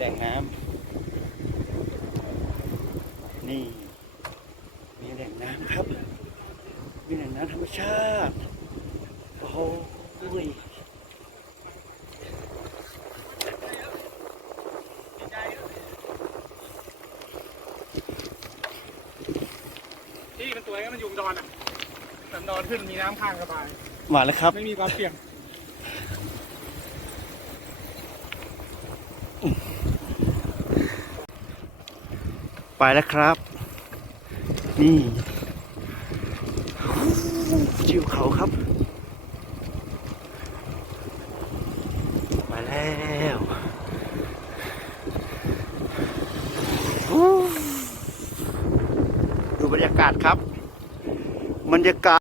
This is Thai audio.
แหล่งน้ำนี่ มีแหล่งน้ำครับ มีแหล่งน้ำธรรมชาติ โอ้โหยที่มันตัวนี้มันอยู่ดอนอะสันดอนขึ้นมีน้ำข้างสบาย มาแล้วครับ ไม่มีความเสี่ยง ไปแล้วครับ นี่ชิวเขาครับ มาแล้วดูบรรยากาศครับ บรรยากาศ